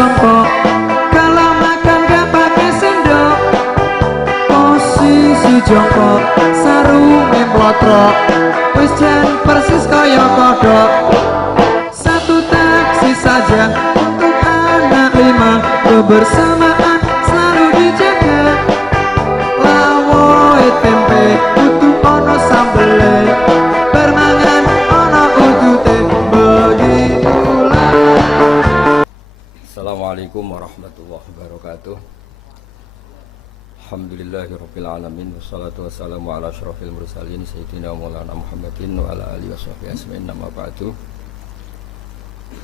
songkok, kalau makan gak pakai sendok, posisi jongkok, sarungnya plotrok, wis jan persis kaya kodok. Satu taksi saja untuk anak 5, kebersamaan selalu dijaga. Lawoe tempe kudu ono sambele, permangan ono udute, begitulah. Assalamualaikum warahmatullahi wabarakatuh. Alhamdulillahirabbil alamin wassalatu wassalamu ala asyrofil mursalin sayyidina maulana Muhammadin wa ala alihi washabbihi ajmain. Amma ba'du.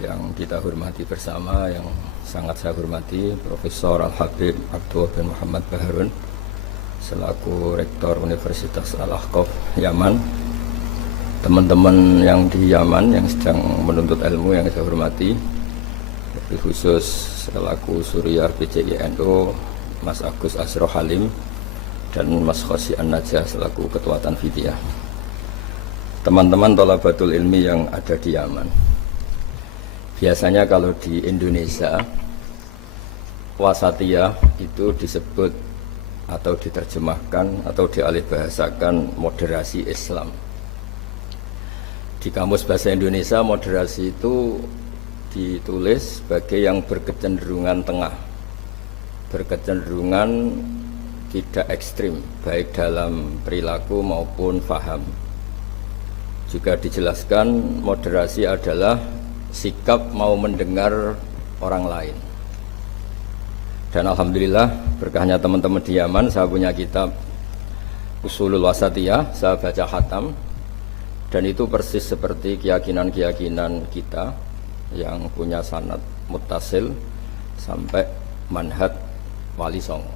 Yang kita hormati bersama, yang sangat saya hormati Profesor Al-Habib Abdullah bin Muhammad Baharun selaku Rektor Universitas Al-Ahqaf Yaman, teman-teman yang di Yaman yang sedang menuntut ilmu yang saya hormati, lebih khusus selaku Surya PCINU Mas Agus Asro Halim dan Mas Khosi An-Najah selaku Ketua Tanfidiyah, teman-teman thalabatul ilmi yang ada di Yaman. Biasanya kalau di Indonesia wasatiyah itu disebut atau diterjemahkan atau dialihbahasakan moderasi Islam. Di kamus bahasa Indonesia moderasi itu ditulis sebagai yang berkecenderungan tengah, berkecenderungan tidak ekstrim baik dalam perilaku maupun faham. Juga dijelaskan moderasi adalah sikap mau mendengar orang lain. Dan alhamdulillah berkahnya teman-teman di Yaman, saya punya kitab Usulul Wasatiyah, saya baca khatam, dan itu persis seperti keyakinan-keyakinan kita yang punya sanad muttasil sampai manhaj Wali Songo.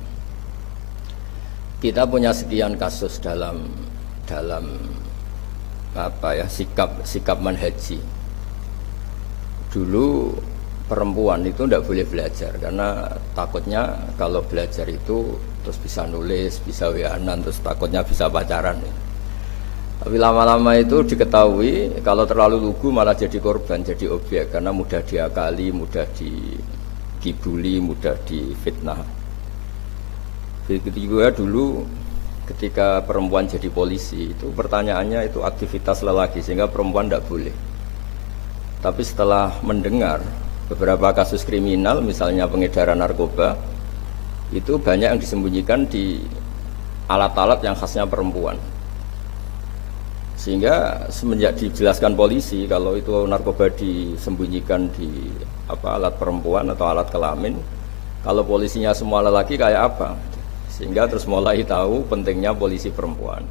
Kita punya sekian kasus dalam sikap manhaji. Dulu perempuan itu tidak boleh belajar karena takutnya kalau belajar itu terus bisa nulis, bisa WA-an, terus takutnya bisa pacaran. Tapi lama-lama itu diketahui kalau terlalu lugu malah jadi korban, jadi objek karena mudah diakali, mudah dikibuli, mudah difitnah. Begitu juga dulu ketika perempuan jadi polisi itu pertanyaannya itu aktivitas lelaki sehingga perempuan tidak boleh. Tapi setelah mendengar beberapa kasus kriminal, misalnya pengedaran narkoba, itu banyak yang disembunyikan di alat-alat yang khasnya perempuan. Sehingga semenjak dijelaskan polisi kalau itu narkoba disembunyikan di alat perempuan atau alat kelamin, kalau polisinya semua lelaki kayak apa? Sehingga terus mulai tahu pentingnya polisi perempuan.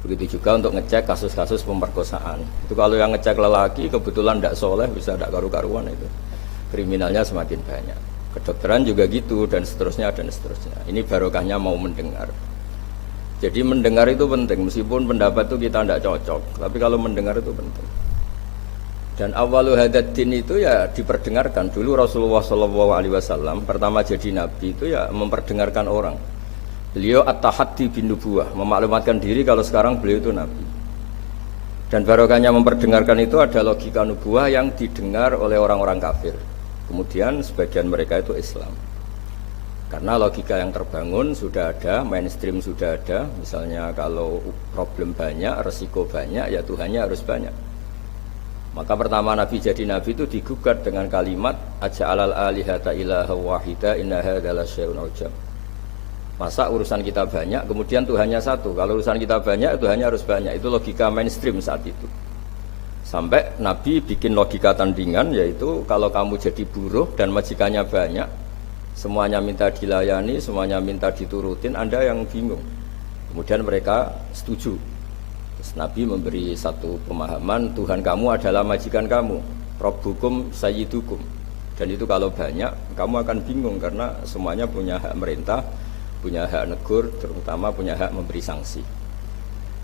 Begitu juga untuk ngecek kasus-kasus pemerkosaan. Itu kalau yang ngecek lelaki kebetulan tidak soleh, bisa tidak karu-karuan, itu kriminalnya semakin banyak. Kedokteran juga gitu dan seterusnya dan seterusnya. Ini barokahnya mau mendengar. Jadi mendengar itu penting, meskipun pendapat itu kita tidak cocok, tapi kalau mendengar itu penting. Dan awalu hadatin itu ya diperdengarkan. Dulu Rasulullah SAW pertama jadi nabi itu ya memperdengarkan orang. Beliau at-tahaddi bin nubuwah, memaklumatkan diri kalau sekarang beliau itu nabi. Dan barokahnya memperdengarkan itu ada logika nubuwah yang didengar oleh orang-orang kafir. Kemudian sebagian mereka itu Islam. Karena logika yang terbangun sudah ada, mainstream sudah ada. Misalnya kalau problem banyak, resiko banyak, ya Tuhannya harus banyak. Maka pertama Nabi jadi Nabi itu digugat dengan kalimat aja'alal alihata ilaha wahida inna hadza lasyai'un ujab. Masa urusan kita banyak, kemudian Tuhannya satu. Kalau urusan kita banyak, Tuhannya harus banyak. Itu logika mainstream saat itu. Sampai Nabi bikin logika tandingan, yaitu kalau kamu jadi buruh dan majikannya banyak, semuanya minta dilayani, semuanya minta diturutin, Anda yang bingung. Kemudian mereka setuju. Terus Nabi memberi satu pemahaman, Tuhan kamu adalah majikan kamu, Rabbukum sayyidukum. Dan itu kalau banyak, kamu akan bingung karena semuanya punya hak merintah, punya hak negur, terutama punya hak memberi sanksi.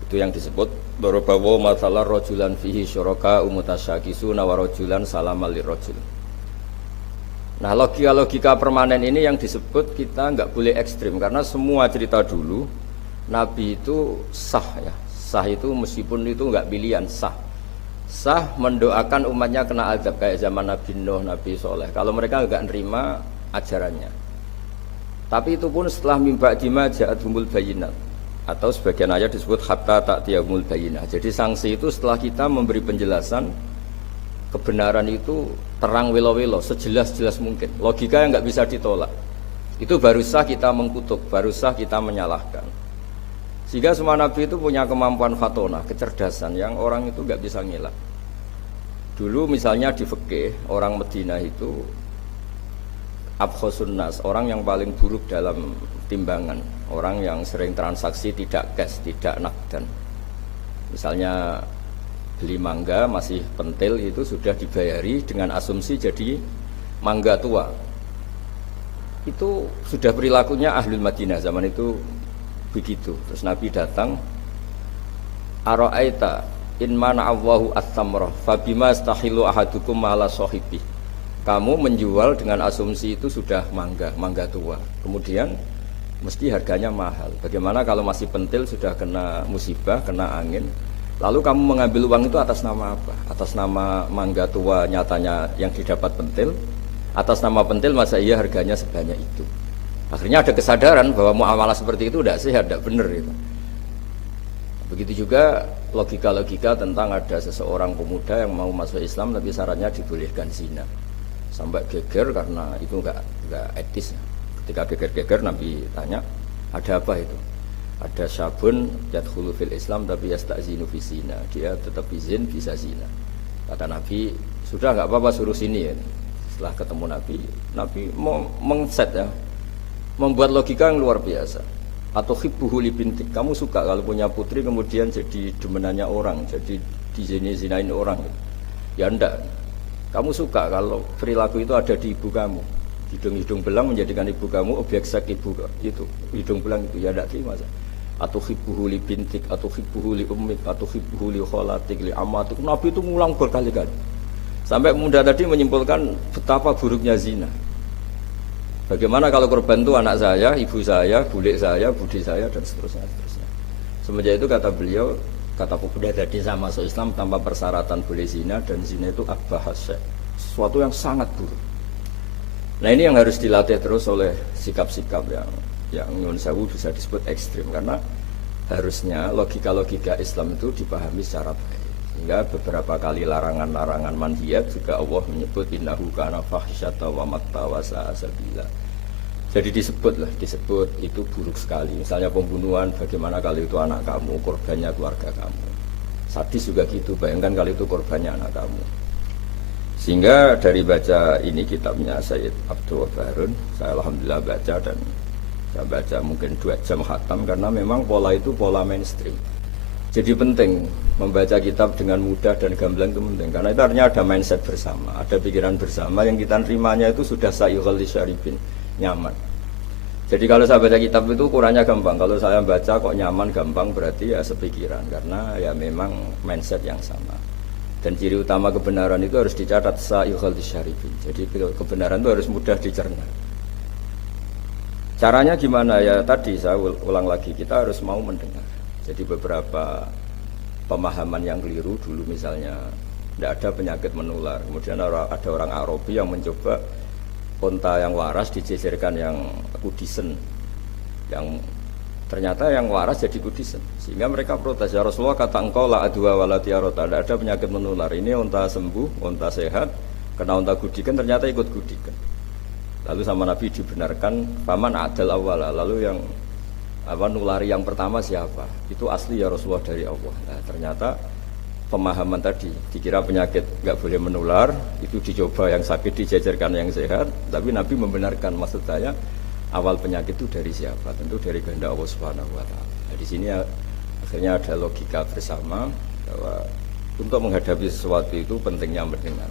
Itu yang disebut dorobawo masalah rojulan fihi syuraka umutasyakisu nawarojulan salamal lirrojul. Nah logika permanen ini yang disebut kita nggak boleh ekstrim karena semua cerita dulu Nabi itu sah ya. Sah itu meskipun itu nggak pilihan, sah. sah mendoakan umatnya kena azab kayak zaman Nabi Nuh, Nabi Soleh. Kalau mereka enggak nerima ajarannya. Tapi itu pun setelah mimba dima ja'athumul bayinat, atau sebagian ayat disebut hatta ta'tiyahumul bayinah. Jadi sanksi itu setelah kita memberi penjelasan kebenaran itu terang welo-welo sejelas-jelas mungkin, logika yang enggak bisa ditolak. Itu baru sah kita mengkutuk, baru sah kita menyalahkan. Sehingga semua nabi itu punya kemampuan fatona, kecerdasan yang orang itu enggak bisa ngelak. Dulu misalnya di fikih, orang Medina itu abkhosun nas, orang yang paling buruk dalam timbangan, orang yang sering transaksi tidak cash, tidak nakdan. Misalnya beli mangga masih pentil itu sudah dibayari dengan asumsi jadi mangga tua. Itu sudah perilakunya ahlul Madinah zaman itu begitu. Terus Nabi datang, ara'aita in mana Allahu as-samrah fabima astahilu ahadukum ala sahibi. Kamu menjual dengan asumsi itu sudah mangga tua. Kemudian mesti harganya mahal. Bagaimana kalau masih pentil sudah kena musibah, kena angin? Lalu kamu mengambil uang itu atas nama apa? Atas nama mangga tua nyatanya yang didapat pentil. Atas nama pentil masa iya harganya sebanyak itu. Akhirnya ada kesadaran bahwa muamalah seperti itu tidak sehat, tidak benar itu. Begitu juga logika-logika tentang ada seseorang pemuda yang mau masuk Islam tapi syaratnya dibolehkan zina. Sampai geger karena itu enggak etis. Ketika geger-geger Nabi tanya, ada apa itu? Ada syabun yadkhulu fil Islam tapi yasta'zinu fi zina. Dia tetap izin bisa zina. Kata Nabi, sudah enggak apa-apa suruh sini ya. Setelah ketemu Nabi mau mengset ya, membuat logika yang luar biasa. Atau hibbuhu li bintik, kamu suka kalau punya putri kemudian jadi demenannya orang, jadi dizinain orang. Ya enggak. Kamu suka kalau perilaku itu ada di ibu kamu. Hidung-hidung belang menjadikan ibu kamu objek seks ibu itu. Hidung belang itu ya enggak terima. Atau hibbuhu li bintik, atau hibbuhu li ummik, atau hibbuhu li kholatik, li amatik. Nabi itu ngulang berkali-kali. Sampai pemuda tadi menyimpulkan betapa buruknya zina. Bagaimana kalau korban itu anak saya, ibu saya, bulik saya, budi saya, dan seterusnya. Semenjak itu kata beliau, kata pemuda tadi sama masuk Islam tanpa persyaratan boleh zina, dan zina itu abbahasya, sesuatu yang sangat buruk. Nah ini yang harus dilatih terus oleh sikap-sikap yang nyun sewu bisa disebut ekstrim, karena harusnya logika-logika Islam itu dipahami secara baik. Sehingga beberapa kali larangan-larangan manhiyat juga Allah menyebut innahu kana fahisyata wa maqta wa sa'a sabila. Jadi disebut itu buruk sekali. Misalnya pembunuhan, bagaimana kalau itu anak kamu, korbannya keluarga kamu. Sadis juga gitu, bayangkan kalau itu korbannya anak kamu. Sehingga dari baca ini kitabnya Sayyid Abdul Harun, saya alhamdulillah baca, dan saya baca mungkin 2 jam khatam karena memang pola itu pola mainstream. Jadi penting membaca kitab dengan mudah dan gamblang itu penting, karena itu artinya ada mindset bersama, ada pikiran bersama yang kita terimanya itu sudah sayyuhal lisyaribin, nyaman. Jadi kalau saya baca kitab itu ukurannya gampang, kalau saya baca kok nyaman gampang berarti ya sepikiran, karena ya memang mindset yang sama. Dan ciri utama kebenaran itu harus dicatat sayyuhal lisyaribin. Jadi kebenaran itu harus mudah dicerna. Caranya gimana ya? Tadi saya ulang lagi, kita harus mau mendengar. Jadi beberapa pemahaman yang keliru dulu, misalnya tidak ada penyakit menular, kemudian ada orang Arabi yang mencoba unta yang waras dijejerkan yang kudisen, yang ternyata yang waras jadi kudisen, sehingga mereka protes, ya Rasulullah kata engkau la adwa walati arota, tidak ada penyakit menular, ini unta sembuh, unta sehat, kena unta gudikan ternyata ikut gudikan. Lalu sama Nabi dibenarkan paman adal awala, lalu yang nulari yang pertama siapa? Itu asli ya Rasulullah dari Allah. Nah, ternyata pemahaman tadi dikira penyakit nggak boleh menular, itu dicoba yang sakit dijajarkan yang sehat, tapi Nabi membenarkan, maksud saya awal penyakit itu dari siapa? Tentu dari kehendak Allah Subhanahu wa taala. Nah, di sini akhirnya ada logika bersama bahwa untuk menghadapi sesuatu itu pentingnya mendengar.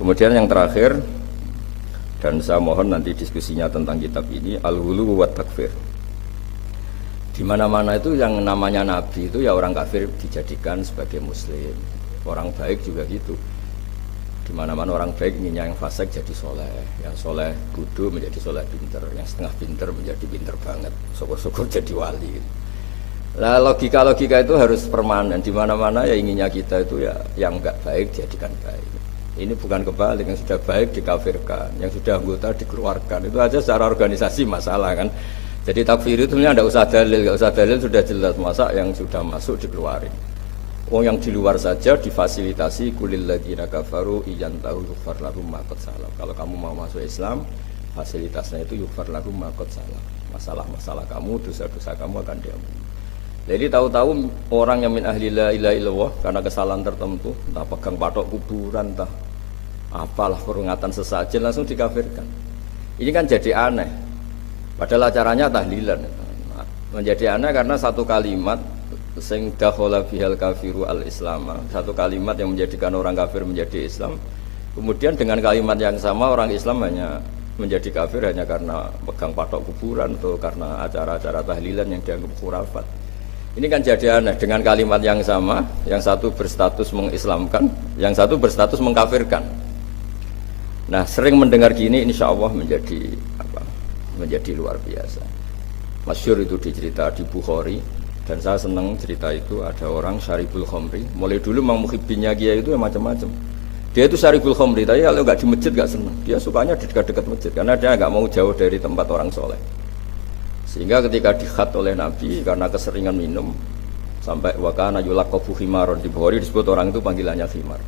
Kemudian yang terakhir, dan saya mohon nanti diskusinya tentang kitab ini, al-ghulu wa takfir. Di mana-mana itu yang namanya nabi itu ya orang kafir dijadikan sebagai muslim, orang baik juga gitu. Di mana-mana orang baik inginnya yang fasik jadi soleh, yang soleh bodoh menjadi soleh pinter, yang setengah pinter menjadi pinter banget, syukur-syukur jadi wali. Lah logika-logika itu harus permanen. Di mana-mana ya inginnya kita itu ya yang enggak baik dijadikan baik. Ini bukan kebalik, yang sudah baik dikafirkan, yang sudah anggota dikeluarkan. Itu aja secara organisasi masalah kan. Jadi takfir itu sebenarnya tidak usah dalil sudah jelas, masa yang sudah masuk dikeluarin. Yang di luar saja difasilitasi kulil ladzina kafaru iyantahu yughfar lahum ma qad salam. Kalau kamu mau masuk Islam, fasilitasnya itu yughfar lahum ma qad salam. Masalah-masalah kamu, dosa-dosa kamu akan diampuni. Jadi tahu-tahu orang yang min ahli la ilaha illallah karena kesalahan tertentu, entah pegang patok kuburan, entah apalah peringatan sesajen langsung dikafirkan. Ini kan jadi aneh. Padahal acaranya tahlilan. Menjadi aneh karena satu kalimat sing dakhala bihal kafiru al-islam, satu kalimat yang menjadikan orang kafir menjadi Islam. Kemudian dengan kalimat yang sama orang Islam hanya menjadi kafir hanya karena pegang patok kuburan atau karena acara-acara tahlilan yang dianggap khurafat. Ini kan jadi aneh, dengan kalimat yang sama, yang satu berstatus mengislamkan, yang satu berstatus mengkafirkan. Nah, sering mendengar gini, insya Allah menjadi luar biasa. Masyhur itu dicerita di Bukhari, dan saya senang cerita itu. Ada orang syaribul khomri, mulai dulu Mang Muhyiddinnya Kiai itu ya macam-macam. Dia itu syaribul khomri, tapi kalau nggak di masjid nggak senang. Dia sukanya di dekat-dekat masjid, karena dia nggak mau jauh dari tempat orang soleh. Sehingga ketika dikhat oleh Nabi karena keseringan minum sampai wakana yulaqabu khimaron, di Bukhari disebut orang itu panggilannya khimar.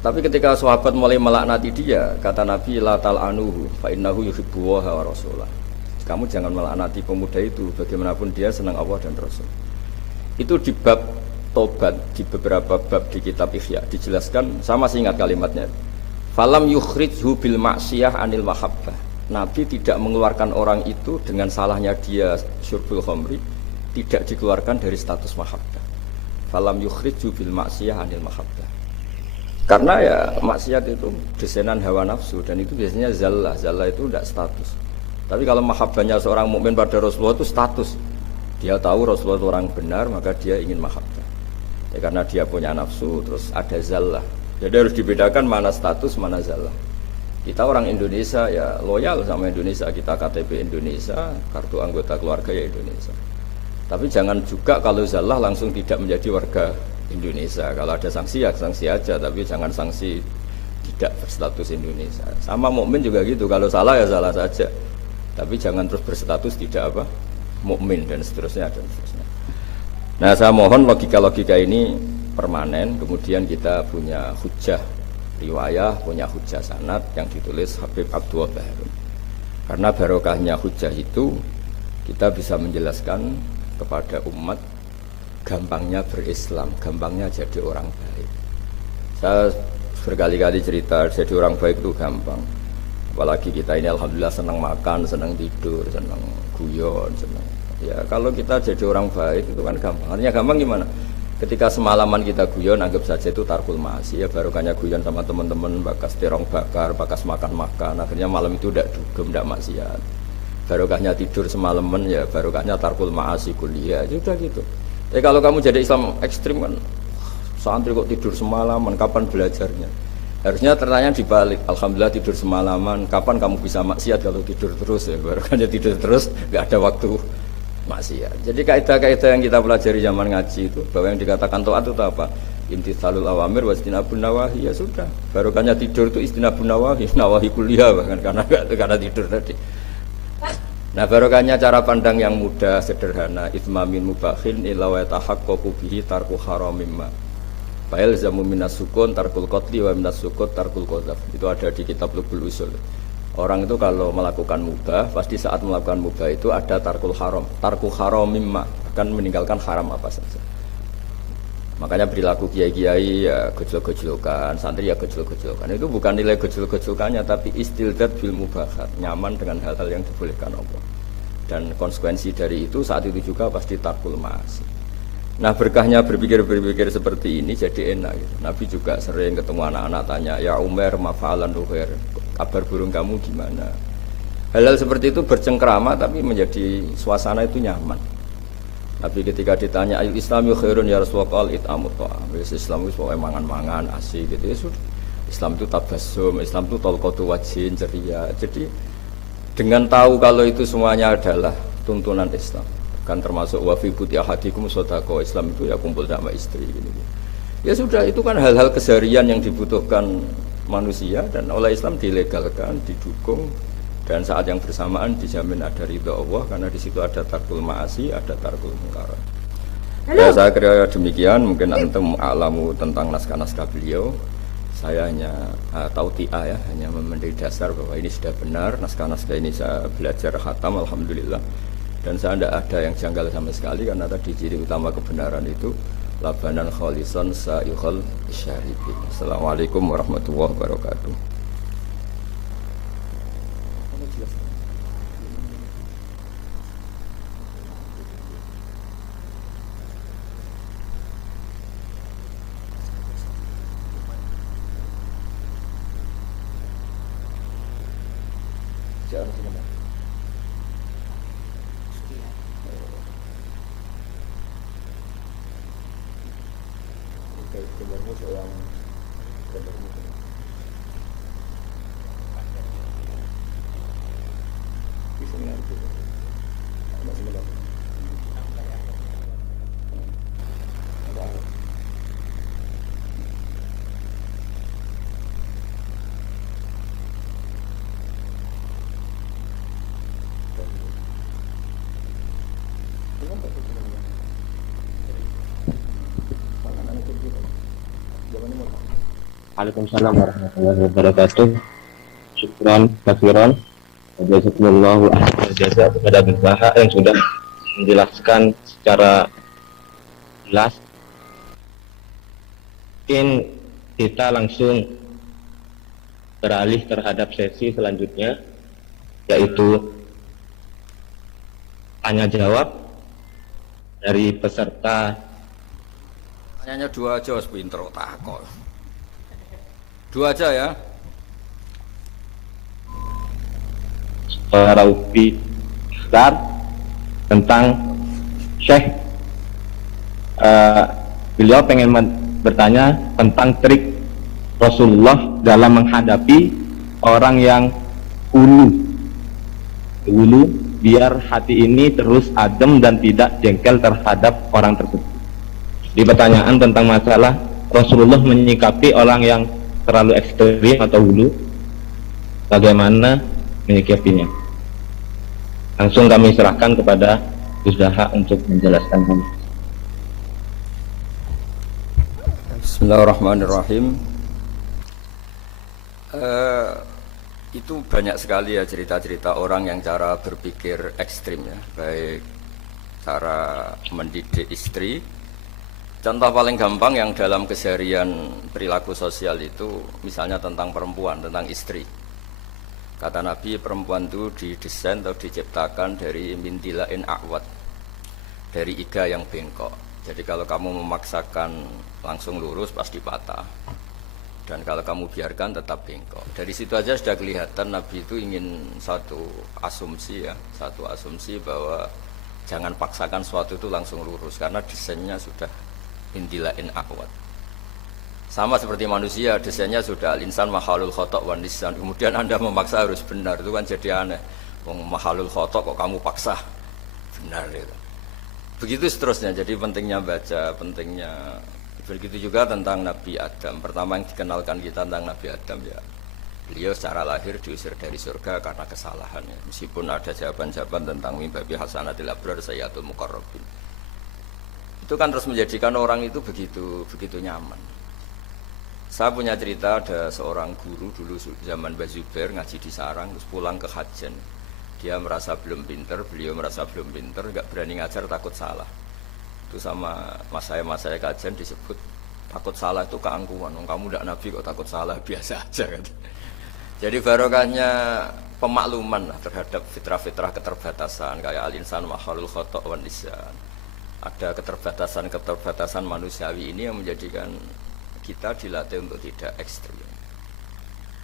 Tapi ketika sahabat mulai melaknati dia, kata Nabi la tal'anuhu fa innahu yuhibbullaha wa rasulah. Kamu jangan melaknati pemuda itu, bagaimanapun dia senang Allah dan Rasul. Itu di bab tobat, di beberapa bab di kitab Ihya dijelaskan, sama masih ingat kalimatnya. Falam yukhrijhu bil ma'siyah anil mahabbah. Nabi tidak mengeluarkan orang itu dengan salahnya dia syurbul khamri, tidak dikeluarkan dari status mahabbah. Falam yukhriju bil maksiyah anil mahabbah. Karena ya maksiat itu desainer hawa nafsu, dan itu biasanya zallah. Zallah itu tidak status. Tapi kalau mahabbahnya seorang mukmin pada Rasulullah itu status. Dia tahu Rasulullah itu orang benar, maka dia ingin mahabbah. Ya, karena dia punya nafsu, terus ada zallah. Jadi harus dibedakan mana status, mana zallah. Kita orang Indonesia ya loyal sama Indonesia, kita KTP Indonesia, kartu anggota keluarga ya Indonesia. Tapi jangan juga kalau zallah langsung tidak menjadi warga Indonesia. Kalau ada sanksi ya sanksi aja, tapi jangan sanksi tidak berstatus Indonesia. Sama mukmin juga gitu, kalau salah ya salah saja. Tapi jangan terus berstatus tidak mukmin dan seterusnya dan seterusnya. Nah, saya mohon logika-logika ini permanen, kemudian kita punya hujjah riwayah, punya hujjah sanad yang ditulis Habib Abdul Baharun. Karena barokahnya hujjah itu kita bisa menjelaskan kepada umat gampangnya berislam, gampangnya jadi orang baik. Saya berkali-kali cerita jadi orang baik itu gampang. Apalagi kita ini alhamdulillah senang makan, senang tidur, senang guyon, senang. Ya kalau kita jadi orang baik itu kan gampang. Artinya gampang gimana? Ketika semalaman kita guyon, anggap saja itu tarkul ma'asi, ya barokahnya guyon sama teman-teman, bakas terong bakar, bakas makan-makan, akhirnya malam itu tidak dugem, tidak maksiat. Barokahnya tidur semalaman, ya barokahnya tarkul ma'asi kuliah, sudah gitu. Kalau kamu jadi Islam ekstrim kan, santri kok tidur semalaman, kapan belajarnya? Harusnya tertanya dibalik, alhamdulillah tidur semalaman, kapan kamu bisa maksiat kalau tidur terus ya, barokahnya tidur terus, nggak ada waktu maksiat. Jadi kaidah-kaidah yang kita pelajari zaman ngaji itu, bahwa yang dikatakan taat itu apa? Imtitsalul awamir wa istinabun nawahi, ya sudah. Barokahnya tidur itu istinabun nawahi, nawahi kuliah bahkan karena tidur tadi. Nah, barokahnya cara pandang yang mudah, sederhana, itsmamin mubakhin illa wa tahaqqaqu bihi tarku haramimma. Fa'il zamu minas sukun tarkul qatli wa minas sukut tarkul qadzaf. Itu ada di kitab Lubul Usul. Orang itu kalau melakukan mubah, pasti saat melakukan mubah itu ada tarkul haram, tarku haram mimma, akan meninggalkan haram apa saja. Makanya perilaku kiai-kiai ya gejol-gejolkan, santri ya gejol-gejolkan. Itu bukan nilai gejol-gejolkannya, tapi istildad bil mubahat, nyaman dengan hal-hal yang dibolehkan Allah. Dan konsekuensi dari itu saat itu juga pasti tarkul ma'asi. Nah, berkahnya berpikir seperti ini jadi enak gitu. Nabi juga sering ketemu anak-anak tanya, ya Umar mafa'alan ruher, kabar burung kamu gimana? Hal-hal seperti itu bercengkrama tapi menjadi suasana itu nyaman. Nabi ketika ditanya ayul islami khairun ya Rasulullah it'amut ta'am. Islam itu pokoknya mangan-mangan asik gitu ya sudah. Islam itu tabassum, Islam itu talqatu wajhin, ceria. Jadi dengan tahu kalau itu semuanya adalah tuntunan Islam, Kan termasuk wafi buti ahadikum sodako, Islam itu ya kumpul sama istri gitu. Ya sudah, itu kan hal-hal keseharian yang dibutuhkan manusia dan oleh Islam dilegalkan, didukung, dan saat yang bersamaan dijamin ada ridha Allah karena di situ ada tarkul ma'asi, ada tarkul munkar. Ya, saya kira demikian. Mungkin antum alamu tentang naskah-naskah beliau. Saya hanya tautia ya, hanya memberi dasar bahwa ini sudah benar. Naskah-naskah ini saya belajar khatam, alhamdulillah. Dan saya tidak ada yang janggal sama sekali karena tadi ciri utama kebenaran itu labanan khalisan sa'ikhul syaribin. Assalamualaikum warahmatullahi wabarakatuh. Waalaikumsalam warahmatullahi wabarakatuh. Syukran katsiran. Jazakumullahu khairan jazaa kepada Baha yang sudah menjelaskan secara jelas. Mungkin kita langsung beralih terhadap sesi selanjutnya, yaitu tanya jawab dari peserta. Hanya dua aja, pinter takol. Dua aja ya. Raufi Ikhtar tentang Syekh. Beliau pengen bertanya tentang trik Rasulullah dalam menghadapi orang yang ulu biar hati ini terus adem dan tidak jengkel terhadap orang tersebut. Di pertanyaan tentang masalah Rasulullah menyikapi orang yang terlalu ekstrim atau hulu, bagaimana menyikapinya? Langsung kami serahkan kepada Gus Daha untuk menjelaskan kami. Bismillahirrahmanirrahim. Itu banyak sekali ya cerita-cerita orang yang cara berpikir ekstrim ya, baik cara mendidik istri. Contoh paling gampang yang dalam keseharian perilaku sosial itu misalnya tentang perempuan, tentang istri. Kata Nabi, perempuan itu didesain atau diciptakan dari mintilain a'wad, dari iga yang bengkok. Jadi kalau kamu memaksakan langsung lurus pasti patah, dan kalau kamu biarkan tetap bengkok. Dari situ aja sudah kelihatan Nabi itu ingin satu asumsi bahwa jangan paksakan suatu itu langsung lurus karena desainnya sudah intilain akwat. Sama seperti manusia, desainnya sudah al-insan mahalul khotok wan nisan. Kemudian Anda memaksa harus benar, itu kan jadi aneh. Wong mahalul khotok kok kamu paksa benar itu. Begitu seterusnya. Jadi pentingnya baca, pentingnya begitu juga tentang Nabi Adam. Pertama yang dikenalkan kita tentang Nabi Adam ya, beliau secara lahir diusir dari surga karena kesalahannya. Meskipun ada jawaban-jawaban tentang mimbabi hasanatil abrar sayyatul muqarrabin. Itu kan terus menjadikan orang itu begitu nyaman. Saya punya cerita, ada seorang guru dulu zaman Mbah Zubair ngaji di Sarang, terus pulang ke Hajen. Dia merasa belum pinter, beliau merasa belum pinter, nggak berani ngajar, takut salah. Itu sama mas saya kajian disebut takut salah itu keangkuhan. Kamu tidak nabi kok takut salah, biasa aja kan. Jadi barokahnya pemakluman lah terhadap fitrah-fitrah keterbatasan kayak al-insan mahalul khotok wan nisan. Ada keterbatasan manusiawi ini yang menjadikan kita dilatih untuk tidak ekstrim.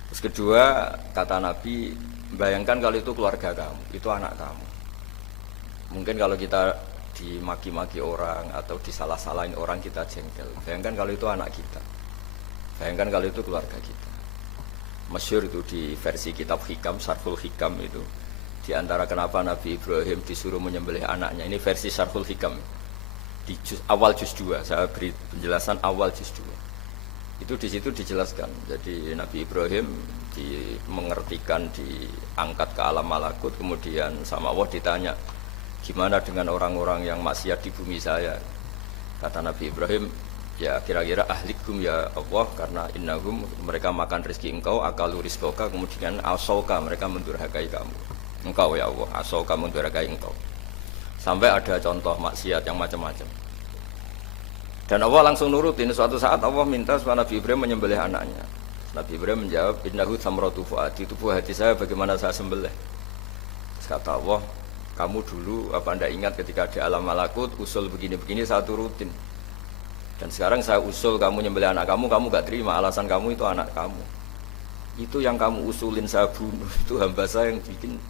Terus kedua, kata Nabi, bayangkan kalau itu keluarga kamu, itu anak kamu. Mungkin kalau kita dimaki-maki orang atau disalah-salahin orang kita jengkel. Bayangkan kalau itu anak kita. Bayangkan kalau itu keluarga kita. Masyhur itu di versi kitab Hikam, Sarful Hikam itu. Di antara kenapa Nabi Ibrahim disuruh menyembelih anaknya, ini versi Syarhul Hikam di awal juz 2, saya beri penjelasan awal juz 2. Itu di situ dijelaskan. Jadi Nabi Ibrahim mengertikan, diangkat ke alam malakut, kemudian sama Allah ditanya, gimana dengan orang-orang yang maksiat di bumi saya? Kata Nabi Ibrahim, ya kira-kira ahlikum ya Allah, karena innahum, mereka makan rezeki engkau, akalu rizqoka, kemudian asauka, mereka mendurhakai kamu. Engkau ya Allah, asauka, mendurhakai engkau. Sampai ada contoh maksiat yang macam-macam. Dan Allah langsung nurutin. Suatu saat Allah minta supaya Nabi Ibrahim menyembelih anaknya. Nabi Ibrahim menjawab, innahu samratu fuadi, itu buah hati saya, bagaimana saya sembelih. Terus kata Allah, kamu dulu apa anda ingat ketika di alam malakut usul begini-begini saya turutin. Dan sekarang saya usul kamu nyembelih anak kamu gak terima, alasan kamu itu anak kamu. Itu yang kamu usulin saya bunuh, itu hamba saya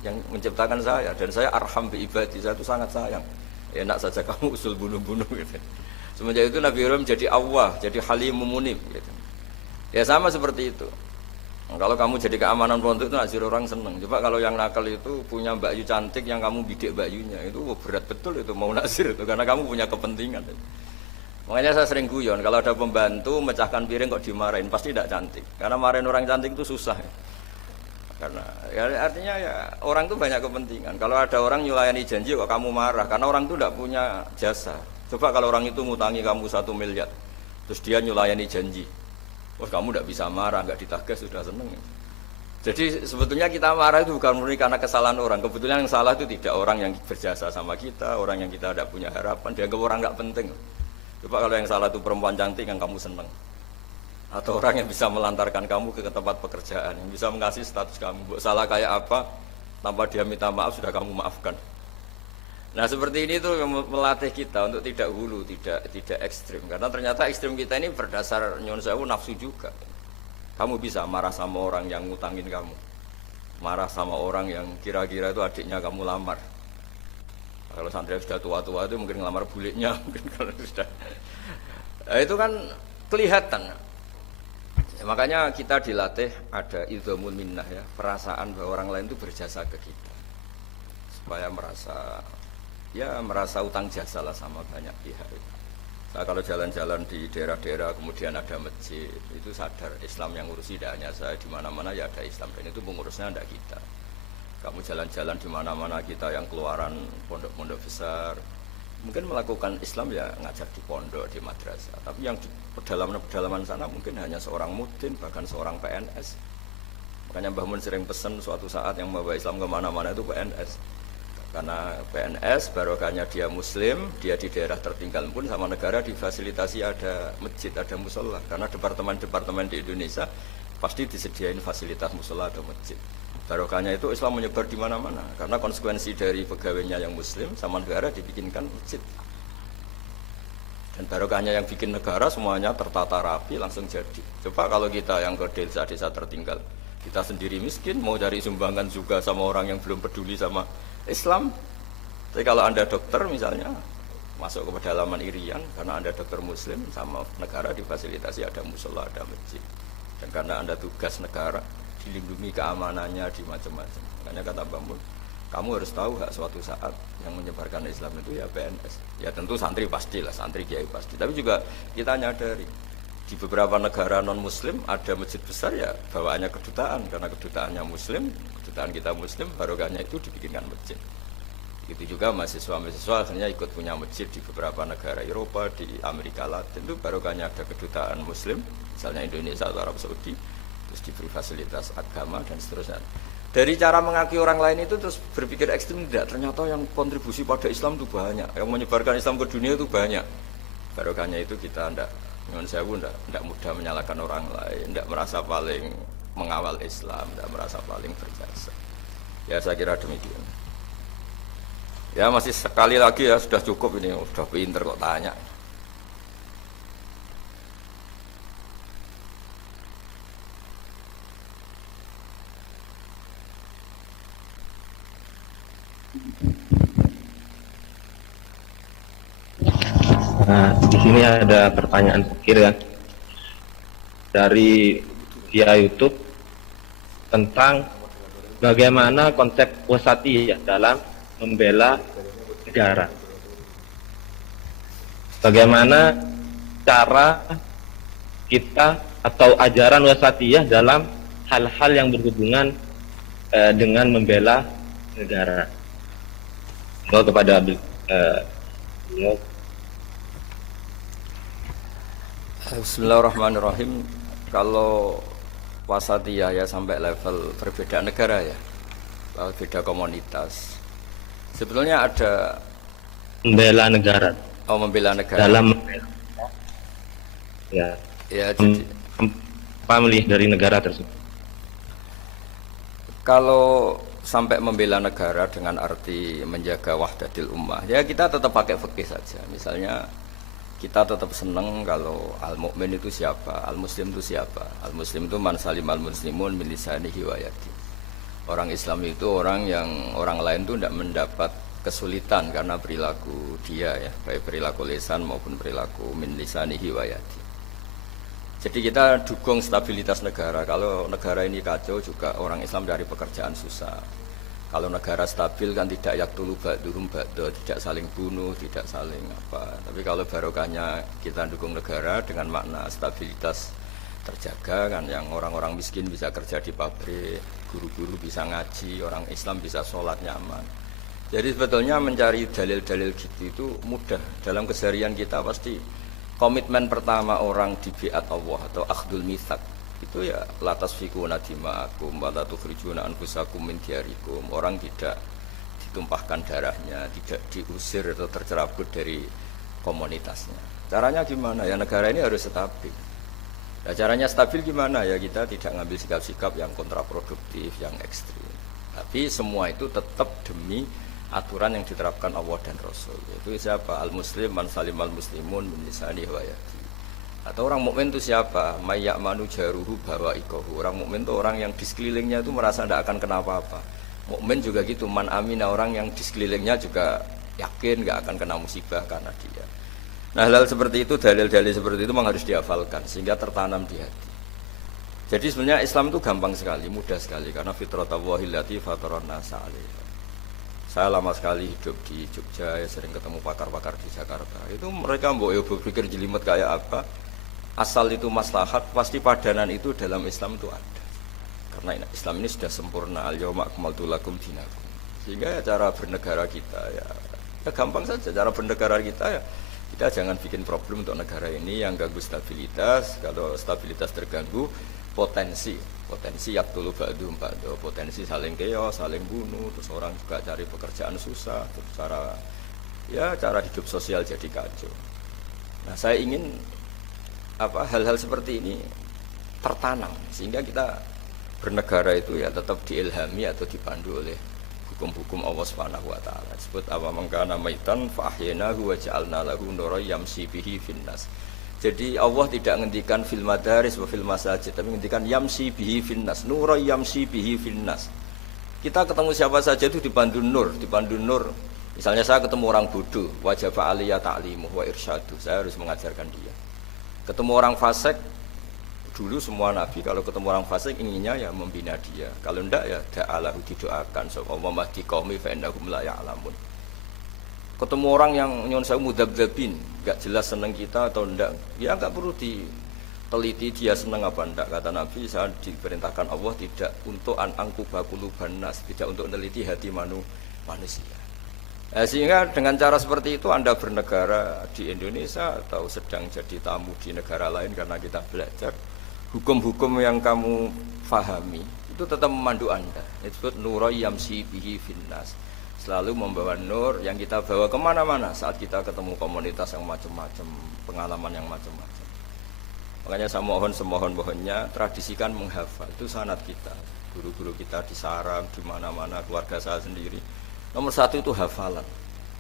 yang menciptakan saya, dan saya arham bi ibadi, saya itu sangat sayang. Enak saja kamu usul bunuh-bunuh gitu. Semenjak itu Nabi Ibrahim jadi awwah, jadi halimum munib gitu. Ya sama seperti itu. Kalau kamu jadi keamanan pondok itu nasir orang seneng. Coba kalau yang nakal itu punya Mbak Yu cantik yang kamu bidik Mbak Yunya, itu berat betul itu mau nasir itu, karena kamu punya kepentingan. Makanya saya sering guyon, kalau ada pembantu mecahkan piring kok dimarahin, pasti tidak cantik. Karena marahin orang cantik itu susah. Karena ya, artinya ya orang itu banyak kepentingan. Kalau ada orang nyulayani janji kok kamu marah, karena orang itu tidak punya jasa. Coba kalau orang itu ngutangi kamu 1 miliar, terus dia nyulayani janji, wah kamu tidak bisa marah, nggak ditagih sudah seneng. Jadi sebetulnya kita marah itu bukan murni karena kesalahan orang. Kebetulan yang salah itu tidak orang yang berjasa sama kita, orang yang kita tidak punya harapan, dianggap orang nggak penting. Coba kalau yang salah itu perempuan cantik yang kamu seneng, atau orang yang bisa melantarkan kamu ke tempat pekerjaan, yang bisa mengasih status kamu, salah kayak apa, tanpa dia minta maaf sudah kamu maafkan. Nah seperti ini tuh melatih kita untuk tidak hulu, tidak ekstrim. Karena ternyata ekstrim kita ini berdasar nyun sewu nafsu juga. Kamu bisa marah sama orang yang ngutangin kamu, marah sama orang yang kira-kira itu adiknya kamu lamar. Kalau santri sudah tua-tua itu mungkin ngelamar buliknya, mungkin kalau sudah. Nah, itu kan kelihatan. Ya, makanya kita dilatih ada idhamul minnah ya, perasaan bahwa orang lain itu berjasa ke kita, supaya merasa utang jasa lah sama banyak pihak. Saya kalau jalan-jalan di daerah-daerah kemudian ada masjid, itu sadar Islam yang ngurusi, tidak hanya saya, di mana-mana ya ada Islam, dan itu pengurusnya tidak kita. Kamu jalan-jalan di mana-mana kita yang keluaran pondok-pondok besar, mungkin melakukan Islam ya ngajar di pondok, di madrasah, tapi yang di pedalaman sana mungkin hanya seorang mudin, bahkan seorang PNS. Makanya Mbah Mun sering pesan suatu saat yang membawa Islam kemana-mana itu PNS. Karena PNS barokahnya dia muslim, dia di daerah tertinggal pun sama negara difasilitasi ada masjid, ada musola. Karena departemen-departemen di Indonesia pasti disediain fasilitas musola atau masjid. Barokahnya itu Islam menyebar di mana-mana. Karena konsekuensi dari pegawainya yang muslim sama negara dibikinkan masjid. Dan barokahnya yang bikin negara semuanya tertata rapi langsung jadi. Coba kalau kita yang ke desa-desa tertinggal, kita sendiri miskin, mau cari sumbangan juga sama orang yang belum peduli sama Islam. Tapi kalau Anda dokter misalnya masuk ke pedalaman Irian, karena Anda dokter muslim sama negara difasilitasi ada musola, ada masjid. Dan karena Anda tugas negara, dilindungi keamanannya di macam-macam. Makanya kata Mbah Mun, kamu harus tahu hak suatu saat yang menyebarkan Islam itu ya PNS. Ya tentu santri pastilah, santri kiai pasti. Tapi juga kita nyadari di beberapa negara non muslim ada masjid besar ya bawaannya kedutaan, karena kedutaannya muslim, kedutaan kita muslim, barokahnya itu dibikinkan masjid. Begitu juga mahasiswa-mahasiswa akhirnya ikut punya masjid di beberapa negara Eropa, di Amerika Latin, itu barokahnya ada kedutaan muslim, misalnya Indonesia atau Arab Saudi, terus diberi fasilitas agama dan seterusnya. Dari cara mengakui orang lain itu terus berpikir ekstrim, tidak, ternyata yang kontribusi pada Islam itu banyak, yang menyebarkan Islam ke dunia itu banyak. Barokahnya itu kita tidak mudah menyalahkan orang lain, tidak merasa paling mengawal Islam, tidak merasa paling berjasa. Ya saya kira demikian. Ya masih sekali lagi ya, sudah cukup ini, sudah pinter kok tanya. Nah, di sini ada pertanyaan terakhir ya dari via YouTube tentang bagaimana konsep wasatiyah dalam membela negara? Bagaimana cara kita atau ajaran wasatiyah dalam hal-hal yang berhubungan dengan membela negara? Kepada Bismillahirrahmanirrahim. Kalau wasatiyah ya sampai level perbedaan negara ya, beda komunitas. Sebetulnya ada membela negara. Oh, membela negara. Dalam ya jadi pamilih dari negara tersebut. Kalau sampai membela negara dengan arti menjaga wahdatil ummah, ya kita tetap pakai fikih saja. Misalnya kita tetap senang kalau al-mu'min itu siapa, al-muslim itu siapa. Al-muslim itu man salimal muslimun min lisanihi wa yadihi. Orang Islam itu orang yang orang lain itu tidak mendapat kesulitan karena perilaku dia ya, baik perilaku lisan maupun perilaku min lisanihi wa yadihi. Jadi kita dukung stabilitas negara. Kalau negara ini kacau juga orang Islam dari pekerjaan susah. Kalau negara stabil kan tidak yaktulu ba'duhum ba'da, tidak saling bunuh, tidak saling apa. Tapi kalau barokahnya kita dukung negara dengan makna stabilitas terjaga kan, yang orang-orang miskin bisa kerja di pabrik, guru-guru bisa ngaji, orang Islam bisa sholat nyaman. Jadi sebetulnya mencari dalil-dalil gitu itu mudah. Dalam keseharian kita pasti komitmen pertama orang di biat Allah atau akhdul mitsaq itu ya la tasfikuna dima'akum wa la tukhrijuna anfusakum min diyarikum. Orang tidak ditumpahkan darahnya, tidak diusir atau tercerabut dari komunitasnya. Caranya gimana? Ya negara ini harus stabil. Nah, caranya stabil gimana? Ya kita tidak ngambil sikap-sikap yang kontraproduktif, yang ekstrim. Tapi semua itu tetap demi aturan yang diterapkan Allah dan Rasul. Itu siapa? Al-muslim man salimal muslimun min lisanihi wa yadihi. Atau orang mukmin itu siapa? Mayyak manu jaruhu bawa ikohu. Orang mukmin itu orang yang di sekelilingnya itu merasa tidak akan kena apa-apa. Mukmin juga gitu, man amina, orang yang di sekelilingnya juga yakin nggak akan kena musibah karena dia. Nah, hal seperti itu, dalil-dalil seperti itu memang harus dihafalkan sehingga tertanam di hati. Jadi sebenarnya Islam itu gampang sekali, mudah sekali karena fitratallahi allati fataran nasa 'alaiha. Saya lama sekali hidup di Jogja, ya sering ketemu pakar-pakar di Jakarta. Itu mereka berpikir jelimet kayak apa? Asal itu maslahat, pasti padanan itu dalam Islam itu ada. Karena Islam ini sudah sempurna, al-yawma akmaltu lakum dinakum. Sehingga ya cara bernegara kita ya gampang saja. Cara bernegara kita ya kita jangan bikin problem untuk negara ini yang ganggu stabilitas. Kalau stabilitas terganggu, potensi yaktulu ba'duhum ba'da, potensi saling keos, saling bunuh, terus orang juga cari pekerjaan susah, terus cara hidup sosial jadi kacau. Nah, saya ingin hal-hal seperti ini tertanam sehingga kita bernegara itu ya tetap diilhami atau dipandu oleh hukum-hukum Allah Subhanahu wa taala. Disebut awa mangkana maitan fa ahyaynahu wa ja'alna lahu nuran yamshi bihi finnas. Jadi Allah tidak menghentikan fil madaris wa fil masajid, tapi menghentikan yamshi bihi finnas, nuran yamshi bihi finnas. Kita ketemu siapa saja itu dipandu nur. Misalnya saya ketemu orang bodoh, wajib aliyah ta'limu wa irsyadu. Saya harus mengajarkan dia. Ketemu orang fasik, dulu semua nabi kalau ketemu orang fasik inginnya ya membina dia. Kalau enggak ya da'alahu, didoakan sapa mahdi qaumi fa innahum la ya'lamun. Ketemu orang yang nyuwun sewu mudzabdzabin, enggak jelas seneng kita atau enggak, ya enggak perlu diteliti dia seneng apa enggak. Kata Nabi, saya diperintahkan Allah tidak untuk angkuba quluban nas, tidak untuk meneliti hati manusia. Sehingga dengan cara seperti itu Anda bernegara di Indonesia atau sedang jadi tamu di negara lain karena kita belajar, hukum-hukum yang kamu fahami itu tetap memandu Anda. Itu disebut nura yamshi bihi finnas. Selalu membawa nur yang kita bawa kemana-mana saat kita ketemu komunitas yang macam-macam, pengalaman yang macam-macam. Makanya saya semohon-mohonnya tradisikan menghafal, itu sanad kita. Guru-guru kita di sarang, di mana-mana, keluarga saya sendiri. Nomor satu itu hafalan.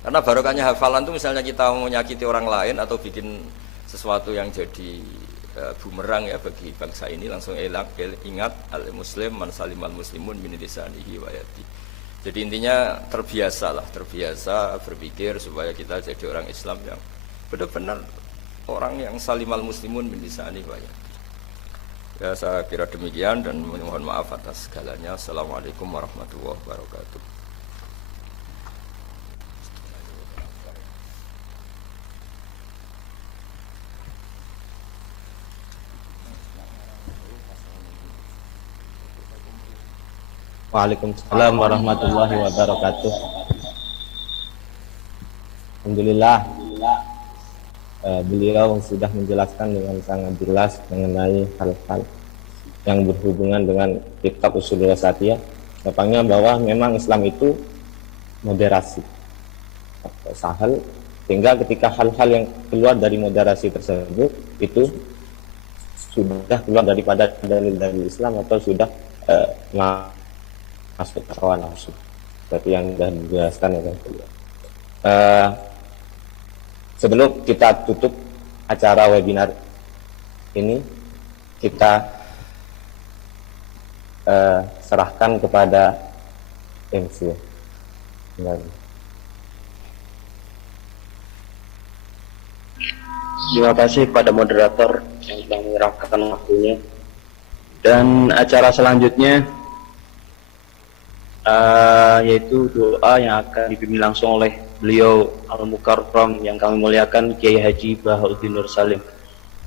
Karena barokahnya hafalan itu misalnya kita mau menyakiti orang lain atau bikin sesuatu yang jadi bumerang ya bagi bangsa ini, langsung ingat al-muslim man salimal muslimun min lisanihi wa yadihi. Jadi intinya terbiasa berpikir supaya kita jadi orang Islam yang benar-benar orang yang salimal muslimun min lisanihi wa yadihi. Ya, saya kira demikian dan mohon maaf atas segalanya. Assalamualaikum warahmatullahi wabarakatuh. Waalaikumsalam warahmatullahi wabarakatuh. Alhamdulillah, beliau sudah menjelaskan dengan sangat jelas mengenai hal-hal yang berhubungan dengan kitab Ushul Wasatiyah. Gampangnya bahwa memang Islam itu moderasi, sahal, sehingga ketika hal-hal yang keluar dari moderasi tersebut itu sudah keluar daripada dalil-dalil Islam atau sudah masuk ke hawa nafsu, seperti yang sudah dijelaskan oleh beliau. Sebelum kita tutup acara webinar ini, kita serahkan kepada MC. Terima kasih kepada moderator yang telah menyerahkan waktunya. Dan acara selanjutnya yaitu doa yang akan dipimpin langsung oleh beliau Al-Mukarram yang kami muliakan, Kiai Haji Bahauddin Nur Salim.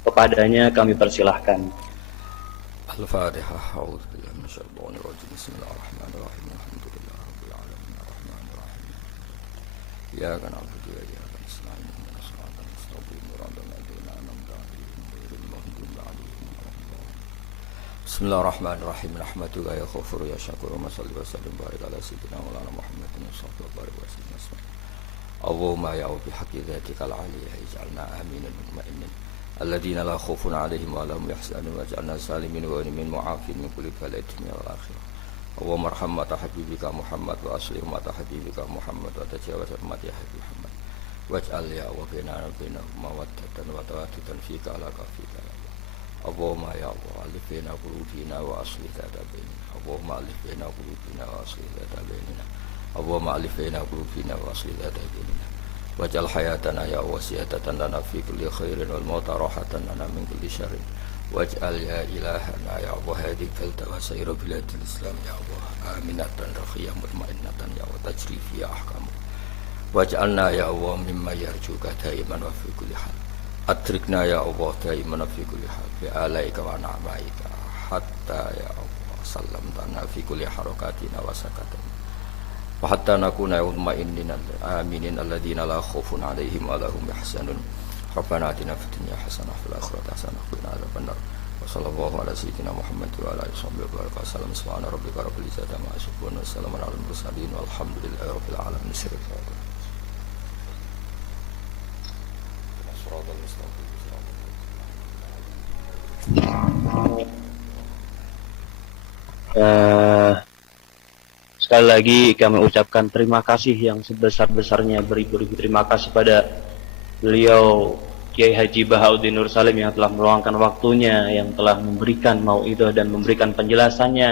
Kepadanya kami persilahkan. Al-Fatihah. A'udzubillahi minasyaitonir rajim. Bismillahirrahmanirrahim. Alhamdulillahirabbil alamin arrahmanir rahim. Iyyaka na'budu wa iyyaka nasta'in. Ihdinas siratal mustaqim. Siratal ladzina an'amta 'alaihim ghairil maghdubi 'alaihim waladdallin. Bismillahirrahmanirrahim. Rahmatuka ya Ghafur ya Syakur. Shalli wa sallim barik ala sayyidina Maulana Muhammadin sallallahu alaihi wasallam. Allahumma ya bi haqqi dzatikal 'aliyyah ij'alna aminin mutmainin alladzina la khaufun 'alaihim wa lahum yahzanun waj'alna salimin wa min mu'afin min kulli bala'in wal akhirah. Allahumma arham mata habibika Muhammad wa aslih mata habibika Muhammad wa tajawaz mata habib Muhammad waj'al ya wa baina mawaddatan wa tawaddatan fika ala kafika. Allahumma ya Allah alif baina qulubina wa aslih dzata bainina. Allahumma alif baina qulubina wa aslih dzata bainina. Allahumma alif baina qulubina wa aslih dzata bainina. Waj'al hayatana ya wasiyatan lana fi kulli khairin wal mauta rahatan lana min kulli syarrin. Waj'al ya ilahana ya Allah hadi kalta wa sayra biladil Islam ya Allah aminatan rakhiyah mutmainnatan ya Allah tajri fi ahkam. Waj'alna ya Allah mimma yarjuka daiman wa fi kulli hal. Atrikna ya Allah daiman wa fi kulli hal bi alaika wa na'maika hatta ya Allah sallamtana fi kulli harakatina wa sakatina. Wa hatta nakuna mutmainnin aminin alladzina la khaufun 'alaihim wa lahum yahzanun. Rabbana atina fid dunya hasanah wa fil akhirati hasanah wa qina adzabannar. Wa sallallahu ala sayyidina Muhammad wa ala alihi wasallam. Subhana rabbika rabbil izzati amma yasifun wa salamun alal mursalin walhamdulillahi rabbil alamin. Sekali lagi kami ucapkan terima kasih yang sebesar-besarnya, beribu-ribu terima kasih pada beliau Kiai Haji Bahauddin Nur Salim yang telah meluangkan waktunya, yang telah memberikan mauidhah dan memberikan penjelasannya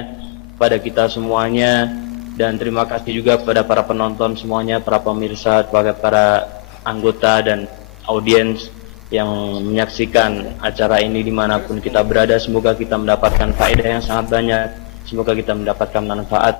kepada kita semuanya. Dan terima kasih juga kepada para penonton semuanya, para pemirsa, kepada para anggota dan audiens yang menyaksikan acara ini dimanapun kita berada. Semoga kita mendapatkan faedah yang sangat banyak, semoga kita mendapatkan manfaat